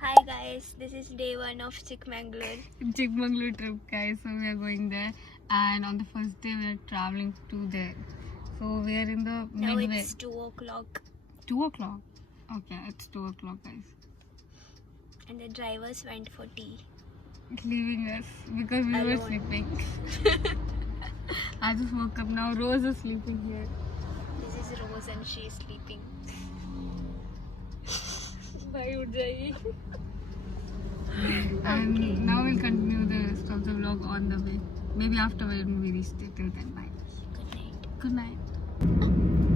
Hi guys, this is day 1 of Chikmagalur. Chikmagalur trip, guys. So we are going there, and on the first day we are traveling to there. So we are in the Now midway. it's 2 o'clock 2 o'clock. Okay, it's 2 o'clock, guys. and the drivers went for tea. Leaving us because we were Alone. sleeping. I just woke up now. Rose is sleeping here. This is Rose and she is sleeping. Bye, Ujjayi. And now we'll continue the rest of the vlog on the way. Maybe after when we reach there. Till then, bye. Good night. Good night.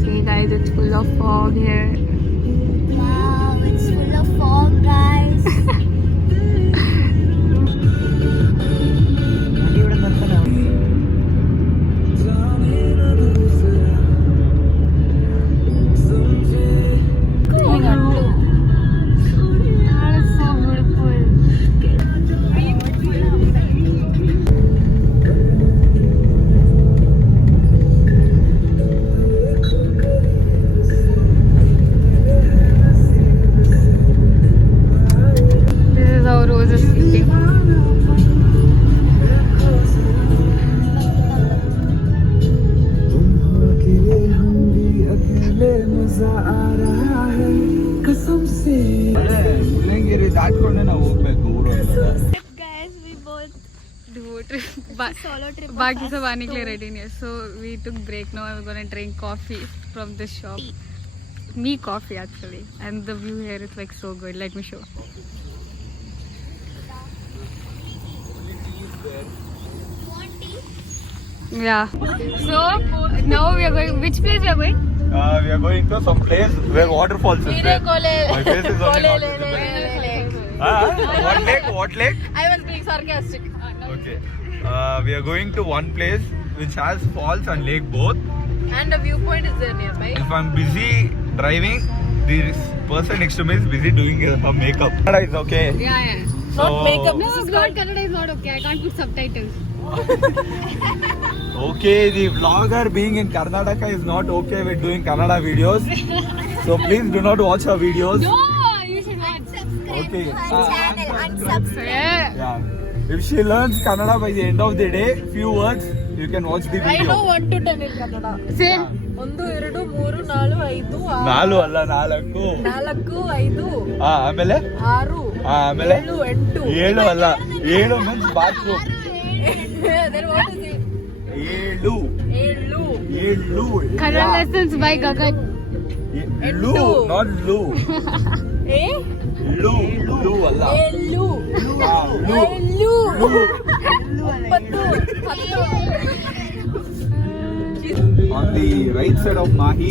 See, guys, it's full of fog here. Wow, it's full of fog, guys. That is so beautiful. This is how Rose is sleeping. Mullayanagiri ದಾಟ್ಕೊಂಡೆ ನಾವು ಹೋಗ್ಬೇಕು ಊರು Guys, we both Duo trip. solo trip. of बाकी सब us. आने के लिए ready नहीं है. So we took break now. We're gonna drink coffee from this shop. Tea. Me coffee actually, and the view here is like so good. Let me show. You want tea? Yeah. So now we are going. Which place we are going? we are going to some place where waterfalls is there. My face is only not visible. What lake? I was being sarcastic. Okay. We are going to one place which has falls and lake both. And the viewpoint is there nearby. If I'm busy driving, this person next to me is busy doing her makeup. Kannada is okay. Yeah. So, No, God, Kannada is not okay. I can't put subtitles. okay, the vlogger being in Karnataka is not okay with doing Kannada videos. So please do not watch her videos. No, you should watch. Subscribe Okay. to her channel. Unsubscribe. Yeah. Yeah. If she learns Kannada by the end of the day, few words, you can watch the video. 1 to 10 in Kannada. Say. 1, 2, 3, 4, 5, 6, 4 ಅಲ್ಲ 4 4, 5, ಆಮೇಲೆ 6, ಆಮೇಲೆ 7, 8. 7 ಅಲ್ಲ 7 means bathroom Then what is it? 7 Kannada lessons by Gagan. Lu, not Lu. Eh? Lu ಅಲ್ಲ Elu. Lu. Elu. Lu. 9, 10. On the right side of Mahi,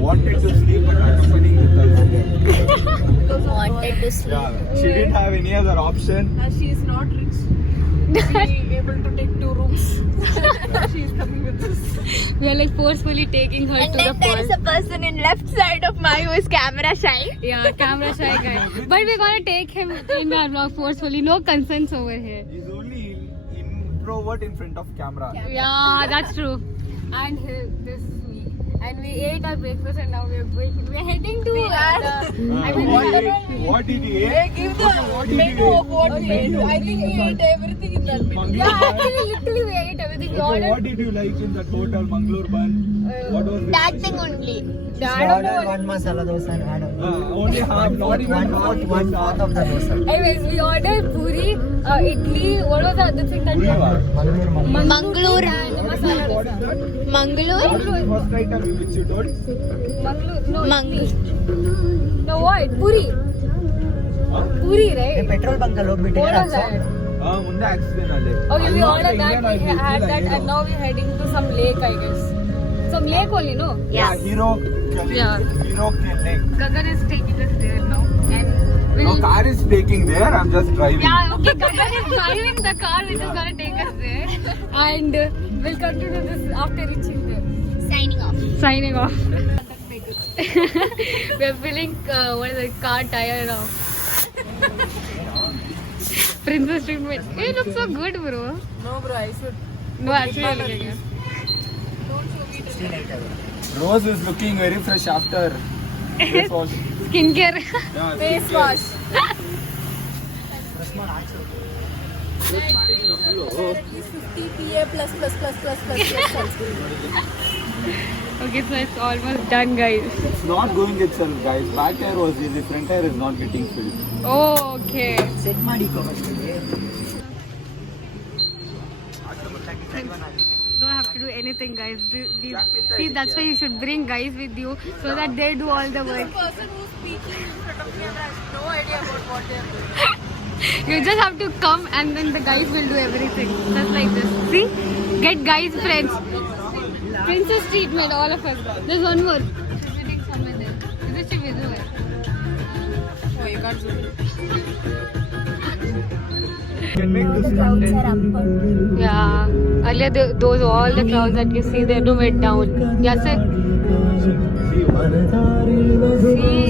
wanted to sleep but accompanying with us. Wanted to sleep. Yeah, she didn't have any other option. She is not rich. She able to take 2 rooms. She is coming with us. We are like forcefully taking her And to the then there is point. a person in left side of my who is camera shy. Yeah, camera shy guy. But we're gonna take him in our vlog forcefully. No concerns over here. He's only introvert in front of camera. Yeah, that's true. And here, this is me. And we ate our breakfast and now we're heading to What did he eat? Hey, give the menu of what we ate. I think we ate everything in that menu. Yeah, actually, literally we ate everything. We Okay, ordered. what did you like in that hotel, Mangalore bun? What was it? That thing only. Ordered 1 masala dosa and had Only half, not even half. one fourth of the dosa. Anyways, we ordered puri, idli. What was the other thing that we Puri ordered? Mangalore. And masala What is dosa. that? Mangalore? What is the first item which you told? Mangalore. No, Mangalore. no what? Puri. Puri, right? Petrol bunk ಅಲ್ಲಿ ಹೋಗ್ಬಿಟ್ಟು What was that? ಮುಂದೆ ಹಾಕ್ಸ್ತೀನಿ ಅಲ್ಲಿ. Okay, we ಅಲ್ಲಿ ordered that. Indian We oil had ಇಲ್ಲ, that, hero. and now we're heading to some lake, I guess. Some lake only, no? Yeah, Hero. Yeah. Hero Lake. Gagan is taking us there now, and No, we'll. car is taking there. I'm just driving. Yeah, okay. Gagan is driving the car, which is gonna take us there, and we'll continue this after reaching there. Signing off. Signing off. We're filling what is it? Car tire now. Princess treatment. It looks so good, bro. No, bro, I should. No, actually, you're looking good. Don't Rose is looking very fresh after face wash. Skincare. Yeah, Face wash. At least 50 PA plus sunscreen. Okay, so it's almost done, guys. It's not going itself, guys. Back hair was easy. Front hair is not getting filled. Oh, okay. Set ಮಾಡಿ Don't have to do anything, guys. See, that's why you should bring guys with you so that they do all the work. The person who's speaking in front of camera has no idea about what they're doing. You just have to come and then the guys will do everything. Just like this. See? Get guys friends. Princess treatment, all of us. There's one more. She's sitting somewhere there. This is Vidu. Oh, you can't zoom in. Can make this Clouds are up. Yeah. Earlier, those all the clouds that you see, they do went down. Yes, sir. See?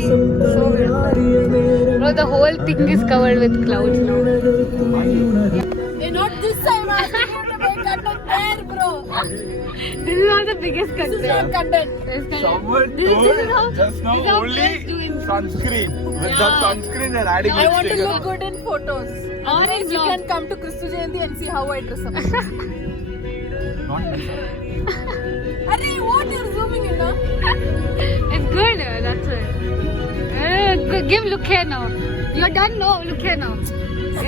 So beautiful. Bro, the whole thing is covered with clouds now. Hey, not this time. I'm asking you to make content there, bro. This is not the biggest This is content. not content. Someone This is told how- just now this is how only guys do in- sunscreen. With that sunscreen they're adding I want to lipstick. look good in photos. Or in Otherwise, you vlog. can come to Kristu Jayanti and see how I dress up. Not necessary. Arey, what you're zooming in, huh? It's good, that's it. Give look here now. You're done now, look here now.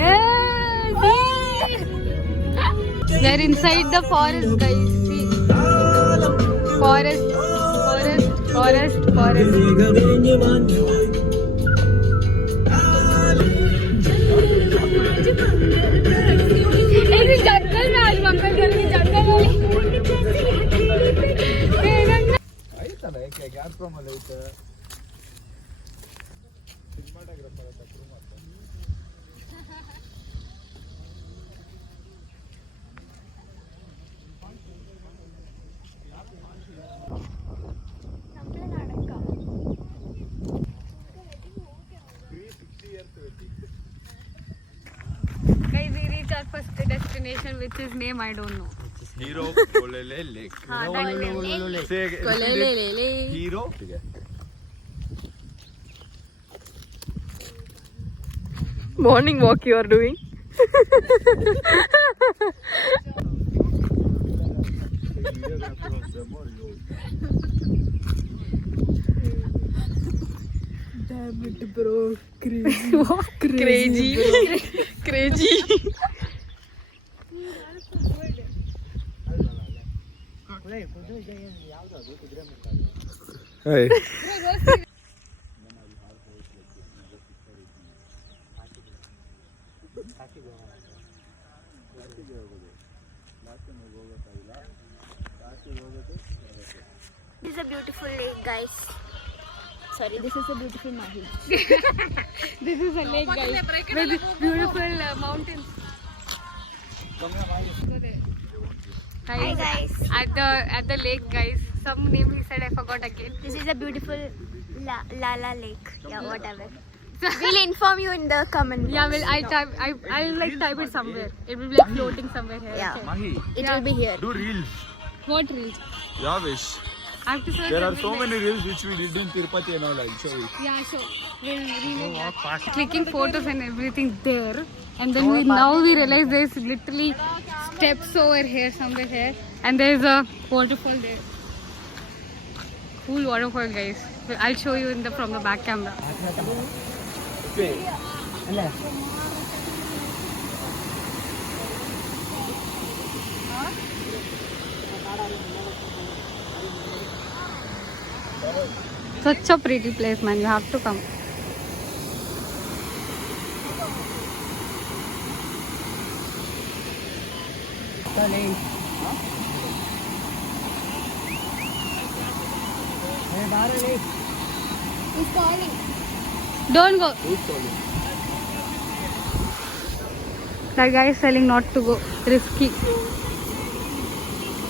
Yeah, see? We're inside the forest, guys. See? Forest, forest, forest, forest. ऐसे जंगल में आज मंगल जल्दी जंगल ಆಯ್ತಲ್ಲ ಯಾಕೆ gas problem ಐತೆ Guys, we reached our first destination, which is name I don't know. Hero ಕೊಲೆಲೆ lake Say hero Morning walk you are doing. Damn it, bro. Crazy. Crazy. Hey. This is a beautiful lake, guys. Sorry, this is a beautiful Mahi. This is a lake, guys, with beautiful mountains. Go there. Hi, guys. At the lake, guys. Some name he said, I forgot again. This is a beautiful Lala Lake. Yeah, whatever. We'll inform you in the comment box. Yeah, well, I'll like type it somewhere. It will be like floating somewhere here. Yeah. Okay. Mahi, It will be here. do reels. What reels? Yeah, wish. I have to search There are everything. so many reels which we did in Tirupati and all. I'll show you. Yeah, sure. We'll remake that. Clicking photos and everything there. And then now we realize there's literally steps over here, somewhere here. And there's a waterfall there. Cool waterfall, guys. I'll show you from the back camera. ಅಲ್ಲ Such a pretty place, man. You have to come. Don't go. That guy is telling not to go. Risky.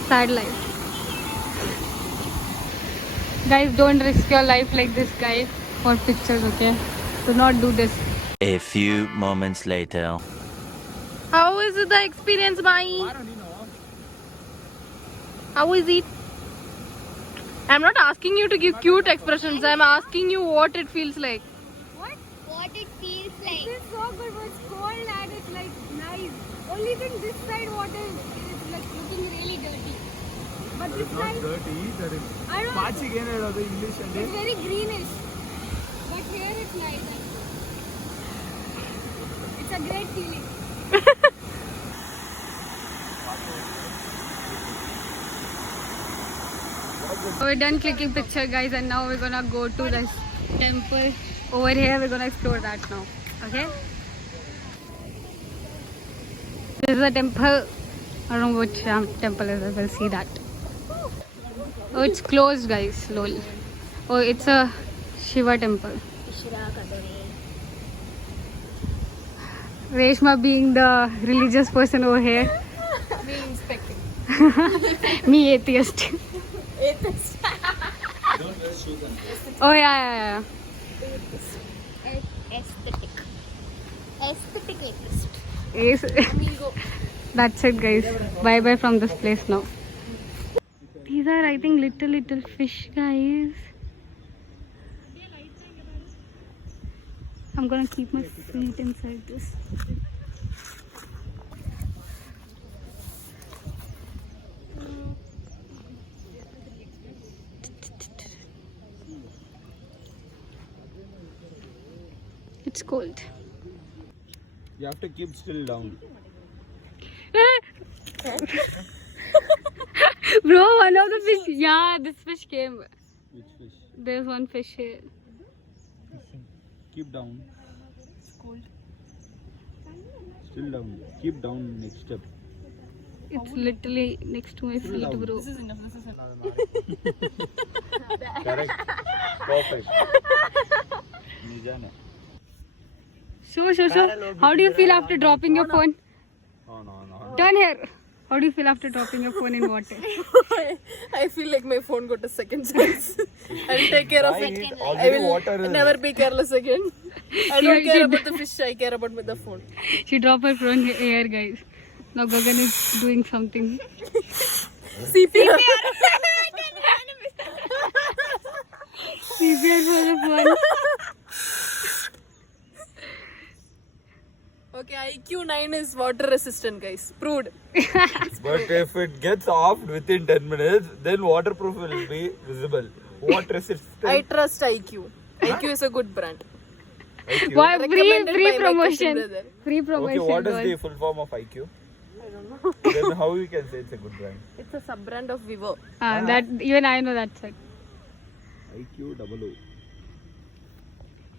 Sad life. Guys, don't risk your life like this guy for pictures, okay? Do not do this. A few moments later. How is the experience, Mai? How is it? I'm not asking you to give cute expressions. I'm asking you what it feels like. What it feels like. It's so good, but it's cold and it's like nice. Only thing this side water is like looking really dirty. But this side, dirty. That is. I don't know, Again, English and it's very greenish. But here it's nice. It's a great feeling. We're done clicking picture, guys, and now we're gonna go to the temple over here. We're gonna explore that now. Okay? This is a temple. I don't know which temple is it. We'll see that. Oh, it's closed, guys. Lol. Oh, it's a Shiva temple. Reshma being the religious person over here. Me inspecting. Me atheist. Oh yeah. Aesthetic atheist. Yes. That's it, guys. Bye bye from this place now. These are, I think, little fish, guys. I'm gonna keep my feet inside this. It's cold. You have to keep still down. Bro, one of the fish. Yeah, this fish came. Which fish? There's one fish here. Keep down. Still down. Keep down next step. It's literally next to my feet, bro. Correct. Perfect. Nijana. So. How do you feel after dropping your phone? No. Turn here. How do you feel after dropping your phone in water? I feel like my phone got a second chance. I'll take care of it. I Already will water is. never be careless again. I don't care about the fish. I care about the phone. She dropped her phone here, guys. Now Gagan is doing something. CPR. CPR for the phone. Okay, IQ 9 is water resistant, guys. Proved. But if it gets off within 10 minutes, then waterproof will be visible. What resistance? I trust IQ. IQ is a good brand. IQ. Why Recommended free by my cousin promotion? brother. Free Okay, promotion. what is boy. the full form of IQ? I don't know. Then how you can say it's a good brand? It's a sub brand of Vivo. That even I know that's it. IQ 00.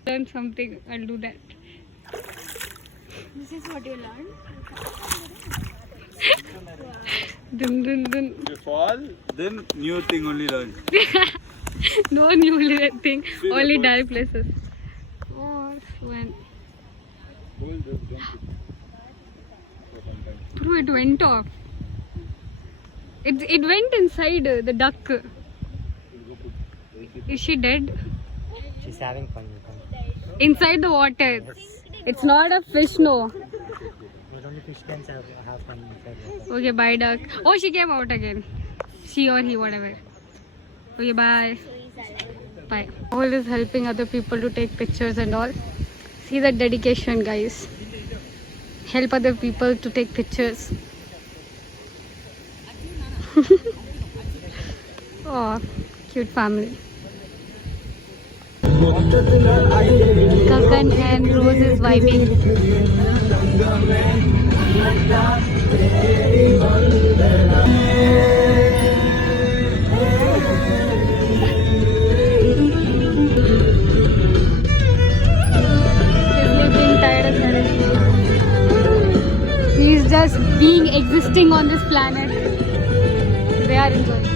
Learn something. I'll do that. This is what you learned. Dun. If you fall, then new thing only learn. No new thing. See the Only birds. direct places. Oh, when. Bro, it went off. It went inside the duck. Is she dead? She's having fun with them. Inside the water. It's not a fish, no. But only fish can have fun inside water. Okay, bye, duck. Oh, she came out again. She or he, whatever. Okay, bye. Bye. All is helping other people to take pictures and all. See the dedication, guys. Help other people to take pictures. Oh, cute family. Gagan and Rose is vibing. He's just being existing on this planet. They are enjoying.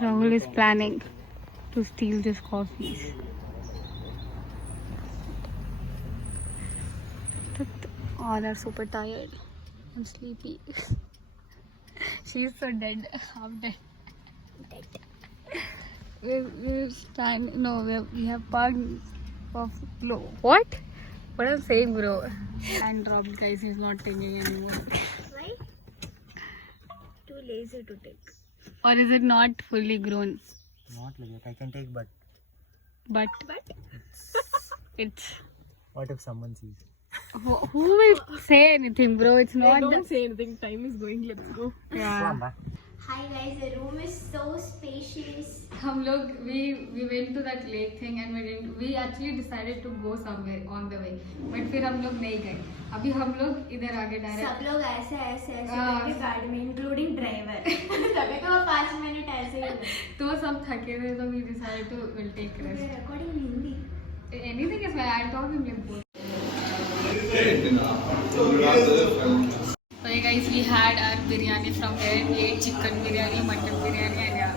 Rahul is planning to steal this coffees. Oh, they're super tired and sleepy. She's so dead. I'm dead. We're standing. No, we have parked off. No. What? What I'm saying, bro? And dropped, guys. He's not taking anymore. Why? Too lazy to take. Or is it not fully grown? Not like that. I can take, but But it's what if someone sees? who will say anything, bro? It's not. Don't say anything. Time is going. Let's go. Yeah. Hi guys, the room is so spacious. हम लोग we went to that lake thing and we actually decided to go somewhere on the way, but फिर हम लोग नहीं गए. अभी हम लोग इधर आगे डायरेक्ट. सब लोग ऐसे ऐसे ऐसे हाँ. करके गाड़ी में इंक्लूडिंग ड्राइवर तभी तो 5 मिनट ऐसे ही हुए. तो सब थके थे तो we decided to will take rest. Recording in Hindi. Anything is fine. I'll talk in like both. So hey guys, we had our biryani from here. We ate chicken biryani, mutton biryani, and yeah.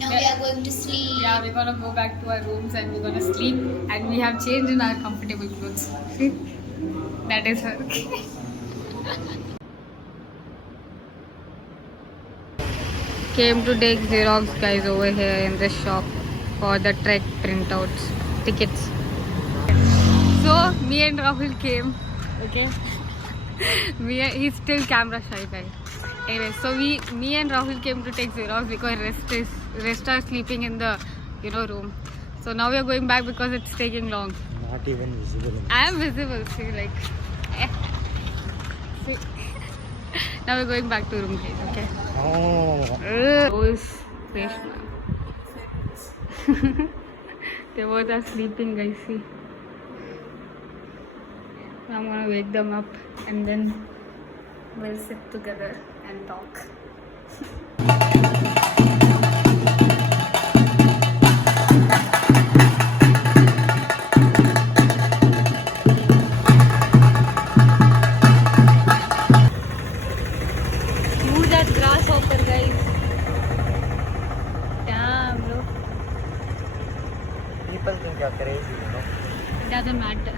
Now we are going to sleep. Yeah, we're gonna go back to our rooms and we're gonna sleep. And we have changed in our comfortable clothes. See? That is her. Came to take Xerox guys over here in this shop for the trek printouts, tickets. So me and Rahul came. Okay. He's still camera shy guy. Anyway, so me and Rahul came to take Xerox because rest are sleeping in the room. So now we are going back because it's taking long. Not even visible. I am visible, see, like. See. Now we're going back to room, guys. Okay. Oh. Rose, Reshma. They both are sleeping, guys. See. I'm gonna wake them up and then we'll sit together and talk. Huge that grasshopper, guys. Damn, bro. People think you're crazy, you know. It doesn't matter.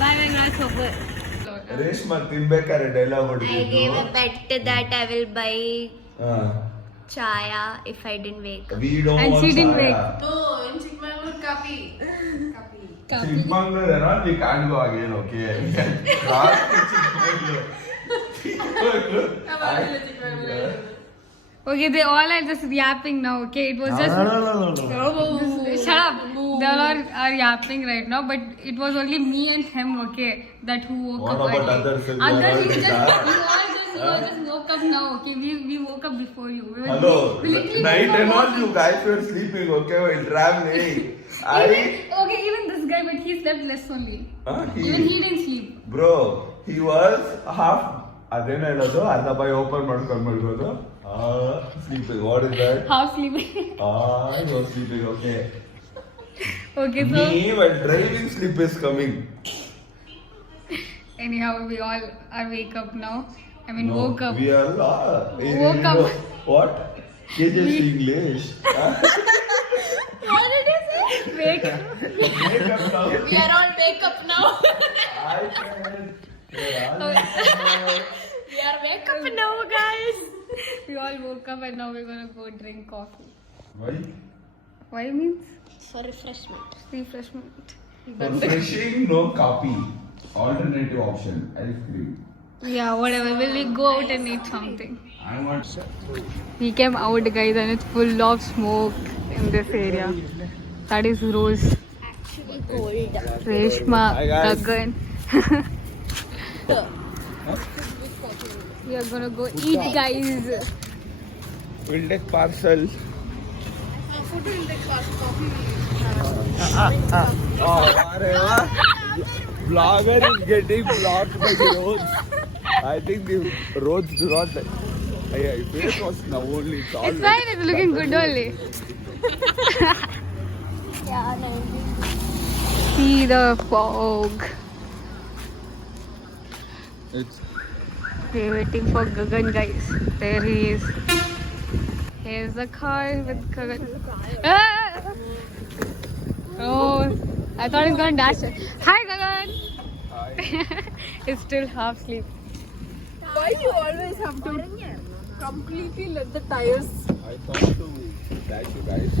Bye, bye, grasshopper. Reshma ತಿನ್ಬೇಕಾದ್ರೆ dialogue I gave a bet that I will buy chaya if I didn't wake up. We don't And want she didn't chaya. wake. No, in Chikmagalur, kapi. Chikmagalur and all, we can't go again, okay? Cross to Chikmagalur. Okay, they all are just yapping now, okay? It was just... Shut up. They all are yapping right now, but it was only me and him, okay, that who woke What up about early. others? They are Others, already you tired. all just woke up now, okay? We woke up before you. We were- Hello, we literally night woke and up all you guys were sleeping, okay, while traveling. Even this guy, but he slept less only. Even he didn't sleep. Bro, he was half, ಅದೇನು ಹೇಳೋದು ಅರ್ಧ ಬಾಯಿ open ಮಾಡ್ಕೊಂಡು ಮಲ್ಗೋದು sleeping what is that Half sleeping. he was sleeping, okay. Okay, so Me while driving sleep is coming. anyhow, we all are wake up now. I mean, woke up. We are Woke up. What? KJ's English. What did you say? Wake up. Wake up now. We are all wake up now. I can. We are wake up now, guys. We all woke up and now we're gonna go drink coffee. Why? Why means For refreshment. refreshment. Refreshing, no copy. Alternative option, ice cream. Yeah, whatever. Will we go out and eat something? I want. We came out, guys, and it's full of smoke in this area. That is Rose, Actually cold. Reshma, Hi, guys. Gagan. We are gonna go eat, guys. We'll take parcel. Food will take fast coffee. Vlogger is getting blocked by the roads. I think the roads do not. Yeah, face was now only. It's all It's fine. It's looking good only. Yeah, no. See the fog. It's We're waiting for Gagan, guys. There he is. Here's the car with Gagan. Ah! Oh, I thought he's gonna dash it. Hi, Gagan. He's still half asleep. Why you always have to completely let the tires? I thought to dash you guys.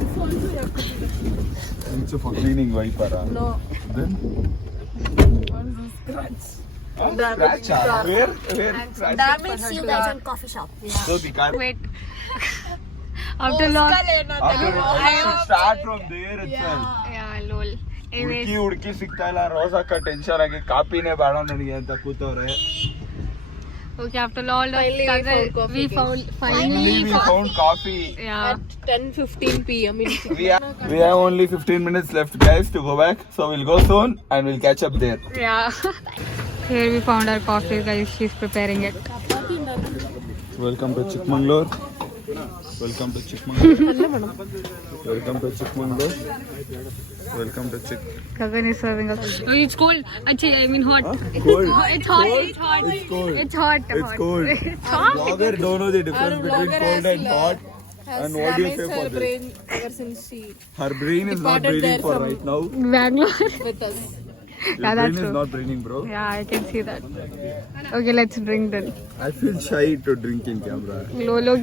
This also you have to do that. It's for cleaning wiper. No. Then Once a scratch. Scratch? Where? Scratch? That means you guys on coffee shop. So the car. Wait. After long. I should start from there itself. Yeah, lol. Anyways. ಹುಡುಕಿ ಸಿಗ್ತಾ ಇಲ್ಲ rose ಅಕ್ಕ tension ಆಗಿ ಕಾಪಿನೇ ಬೇಡ ನನಗೆ ಅಂತ ಕೂತವ್ರೆ. Okay, after all the struggle, we found Finally we found coffee. Yeah. at 10:15 p.m. in We have only 15 minutes left, guys, to go back. So we'll go soon and we'll catch up there. Yeah. Here we found our coffee, guys. She's preparing it. Welcome to Chikmagalur. Welcome to Chikmagalur. Welcome to Chikmagalur. Welcome to Gagan is serving us. Oh, it's cold. Achha, I mean hot. Cold. It's hot. It's hot. It's cold. It's hot. It's cold. It's hot. Vlogger don't know the difference between cold and hot. And what do you say for this? brain ever since she Her brain is not Departed breathing there for from- right now. Bangalore. with us. Your Yeah, that's brain is true. not braining, bro. Yeah, I can see that. Okay, let's drink then. I feel shy to drink in camera. Lolo,